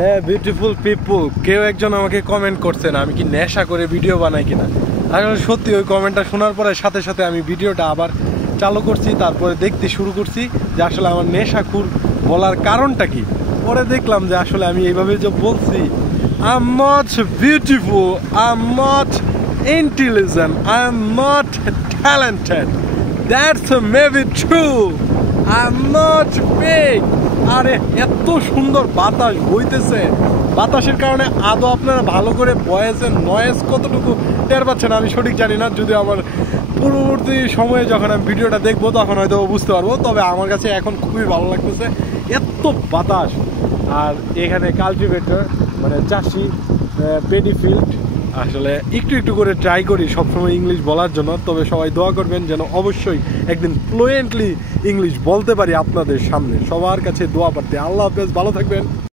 হ্যাঁ, beautiful people, কেউ একজন আমাকে কমেন্ট করছেন আমি কি নেশা করে ভিডিও বানাই কিনা। আসলে সত্যি ওই কমেন্টটা শোনার পরে সাথে সাথে আমি ভিডিওটা আবার চালু করছি, তারপরে দেখতে শুরু করছি যে আসলে আমার নেশাখুর বলার কারণটা কি। পরে দেখলাম যে আসলে আমি এইভাবে যে বলছি, I'm not beautiful, I'm not intelligent, I'm not talented, that's maybe true, I'm not big. আরে এত সুন্দর বাতাস বইতেছে, বাতাসের কারণে আদৌ আপনারা ভালো করে ভয়েসের নয়েজ কতটুকু টের পাচ্ছেন আমি সঠিক জানি না। যদি আমার পূর্ববর্তী সময়ে যখন আমি ভিডিওটা দেখবো তখন হয়তো বুঝতে পারবো, তবে আমার কাছে এখন খুবই ভালো লাগতেছে এত বাতাস। আর এখানে কাল্টিভেটর মানে চাষি, পেডি ফিল্ড, আসলে একটু একটু করে ট্রাই করি সবসময় ইংলিশ বলার জন্য। তবে সবাই দোয়া করবেন যেন অবশ্যই একদিন ফ্লুয়েন্টলি ইংলিশ বলতে পারি আপনাদের সামনে। সবার কাছে দোয়া পাঠাতে। আল্লাহ হাফেজ, ভালো থাকবেন।